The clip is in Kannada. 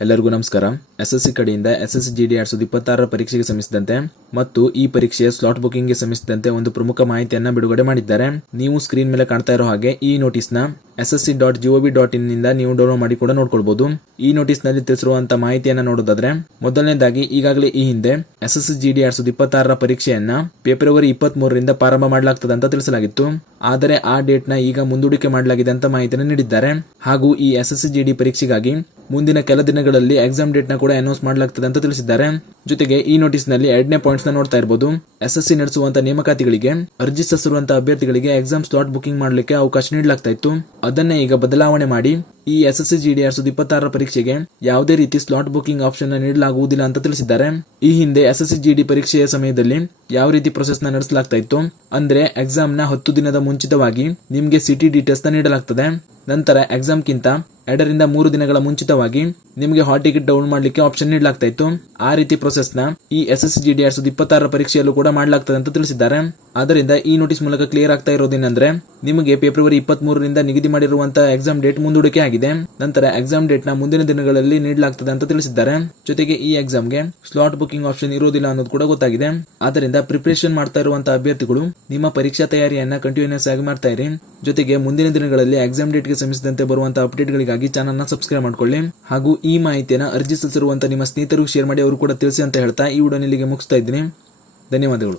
ಎಲ್ಲರಿಗೂ ನಮಸ್ಕಾರ. ಎಸ್ಎಸ್ಸಿ ಕಡೆಯಿಂದ ಎಸ್ಎಸ್ಸಿ ಜಿಡಿ 2026 ಪರೀಕ್ಷೆಗೆ ಸಂಬಂಧಿಸಿದಂತೆ ಮತ್ತು ಈ ಪರೀಕ್ಷೆಯ ಸ್ಲಾಟ್ ಬುಕಿಂಗ್ಗೆ ಸಂಬಂಧಿಸಿದಂತೆ ಒಂದು ಪ್ರಮುಖ ಮಾಹಿತಿಯನ್ನ ಬಿಡುಗಡೆ ಮಾಡಿದ್ದಾರೆ. ನೀವು ಸ್ಕ್ರೀನ್ ಮೇಲೆ ಕಾಣ್ತಾ ಇರೋ ಹಾಗೆ ಈ ನೋಟಿಸ್ನ ssc.gov.in ನಿಂದ ನೀವು ಡೌನ್ಲೋಡ್ ಮಾಡಿ ಕೂಡ ನೋಡ್ಕೊಳ್ಬಹುದು. ಈ ನೋಟಿಸ್ ನಲ್ಲಿ ತಿಳಿಸಿರುವಂತಹ ಮಾಹಿತಿಯನ್ನ ನೋಡೋದಾದ್ರೆ, ಮೊದಲನೇದಾಗಿ ಈಗಾಗಲೇ ಈ ಹಿಂದೆ ಎಸ್ಎಸ್ಸಿ ಜಿಡಿ 2026 ಪರೀಕ್ಷೆಯನ್ನ ಫೆಬ್ರವರಿ 23ರಿಂದ ಪ್ರಾರಂಭ ಮಾಡಲಾಗ್ತದೆ ಅಂತ ತಿಳಿಸಲಾಗಿತ್ತು. ಆದರೆ ಆ ಡೇಟ್ ನ ಈಗ ಮುಂದೂಡಿಕೆ ಮಾಡಲಾಗಿದೆ ಅಂತ ಮಾಹಿತಿಯನ್ನು ನೀಡಿದ್ದಾರೆ. ಹಾಗೂ ಈ ಎಸ್ಎಸ್ಸಿ ಜಿಡಿ ಪರೀಕ್ಷೆಗಾಗಿ ಮುಂದಿನ ಕೆಲ ದಿನಗಳಲ್ಲಿ ಎಕ್ಸಾಮ್ ಡೇಟ್ ನ ಕೂಡ ಅನೌನ್ಸ್ ಮಾಡಲಾಗ್ತದೆ ಅಂತ ತಿಳಿಸಿದ್ದಾರೆ. ಜೊತೆಗೆ ಈ ನೋಟಿಸ್ ನಲ್ಲಿ 2ನೇ ಪಾಯಿಂಟ್ಸ್ ನ ನೋಡ್ತಾ ಇರಬಹುದು. ಎಸ್ಎಸ್ಸಿ ನಡೆಸುವಂತಹ ನೇಮಕಾತಿಗಳಿಗೆ ಅರ್ಜಿ ಸಲ್ಲಿಸಿರುವಂತಹ ಅಭ್ಯರ್ಥಿಗಳಿಗೆ ಎಕ್ಸಾಮ್ ಸ್ಲಾಟ್ ಬುಕಿಂಗ್ ಮಾಡಲಿಕ್ಕೆ ಅವಕಾಶ ನೀಡಲಾಗ್ತಾ ಇತ್ತು. ಅದನ್ನೇ ಈಗ ಬದಲಾವಣೆ ಮಾಡಿ ಈ ಎಸ್ಎಸ್ಸಿ ಜಿಡಿ 2026 ಪರೀಕ್ಷೆಗೆ ಯಾವುದೇ ರೀತಿ ಸ್ಲಾಟ್ ಬುಕಿಂಗ್ ಆಪ್ಷನ್ ನೀಡಲಾಗುವುದಿಲ್ಲ ಅಂತ ತಿಳಿಸಿದ್ದಾರೆ. ಈ ಹಿಂದೆ ಎಸ್ಎಸ್ಸಿ ಜಿಡಿ ಪರೀಕ್ಷೆಯ ಸಮಯದಲ್ಲಿ ಯಾವ ರೀತಿ ಪ್ರೊಸೆಸ್ ನ ನಡೆಸಲಾಗ್ತಾ ಇತ್ತು ಅಂದ್ರೆ, ಎಕ್ಸಾಮ್ ನ 10 ದಿನದ ಮುಂಚಿತವಾಗಿ ನಿಮ್ಗೆ ಸಿಟಿ ಡೀಟೇಲ್ಸ್ ನ ನೀಡಲಾಗ್ತದೆ. ನಂತರ ಎಕ್ಸಾಮ್ ಕಿಂತ 2 ರಿಂದ 3 ದಿನಗಳ ಮುಂಚಿತವಾಗಿ ನಿಮಗೆ ಹಾಲ್ ಟಿಕೆಟ್ ಡೌನ್ ಮಾಡಲಿಕ್ಕೆ ಆಪ್ಷನ್ ನೀಡಲಾಗ್ತಾ ಇತ್ತು. ಆ ರೀತಿ ಪ್ರೊಸೆಸ್ ನ ಈ ಎಸ್ಎಸ್ಸಿ ಜಿಡಿ 2026 ಪರೀಕ್ಷೆಯಲ್ಲೂ ಕೂಡ ಮಾಡಲಾಗ್ತದೆ ಅಂತ ತಿಳಿಸಿದ್ದಾರೆ. ಆದ್ದರಿಂದ ಈ ನೋಟಿಸ್ ಮೂಲಕ ಕ್ಲಿಯರ್ ಆಗ್ತಾ ಇರೋದೇನೆಂದ್ರೆ, ನಿಮಗೆ ಫೆಬ್ರವರಿ 23ರಿಂದ ನಿಗದಿ ಮಾಡಿರುವಂತಹ ಎಕ್ಸಾಮ್ ಡೇಟ್ ಮುಂದೂಡಿಕೆ ಆಗಿದೆ. ನಂತರ ಎಕ್ಸಾಮ್ ಡೇಟ್ ನ ಮುಂದಿನ ದಿನಗಳಲ್ಲಿ ನೀಡಲಾಗ್ತದೆ ಅಂತ ತಿಳಿಸಿದ್ದಾರೆ. ಜೊತೆಗೆ ಈ ಎಕ್ಸಾಮ್ಗೆ ಸ್ಲಾಟ್ ಬುಕಿಂಗ್ ಆಪ್ಷನ್ ಇರೋದಿಲ್ಲ ಅನ್ನೋದು ಕೂಡ ಗೊತ್ತಾಗಿದೆ. ಆದ್ದರಿಂದ ಪ್ರಿಪರೇಷನ್ ಮಾಡ್ತಾ ಇರುವಂತಹ ಅಭ್ಯರ್ಥಿಗಳು ನಿಮ್ಮ ಪರೀಕ್ಷಾ ತಯಾರಿಯನ್ನ ಕಂಟಿನ್ಯೂಸ್ ಆಗಿ ಮಾಡ್ತಾ ಇರಿ. ಜೊತೆಗೆ ಮುಂದಿನ ದಿನಗಳಲ್ಲಿ ಎಕ್ಸಾಮ್ ಡೇಟ್ ಗೆ ಸಂಬಂಧಿಸಿದಂತೆ ಬರುವಂತಹ ಅಪ್ಡೇಟ್ ಗಳಿಗಾಗಿ ಚಾನಲ್ ನ ಸಬ್ಸ್ಕ್ರೈಬ್ ಮಾಡ್ಕೊಳ್ಳಿ. ಹಾಗೂ ಈ ಮಾಹಿತಿಯನ್ನು ಅರ್ಜಿ ಸಲ್ಲಿಸಿರುವಂತಹ ನಿಮ್ಮ ಸ್ನೇಹಿತರು ಶೇರ್ ಮಾಡಿ, ಅವರು ಕೂಡ ತಿಳಿಸಿ ಅಂತ ಹೇಳ್ತಾ ಈ ವಿಡಿಯೋ ಇಲ್ಲಿಗೆ ಮುಗಿಸ್ತಾ ಇದ್ದೀನಿ. ಧನ್ಯವಾದಗಳು.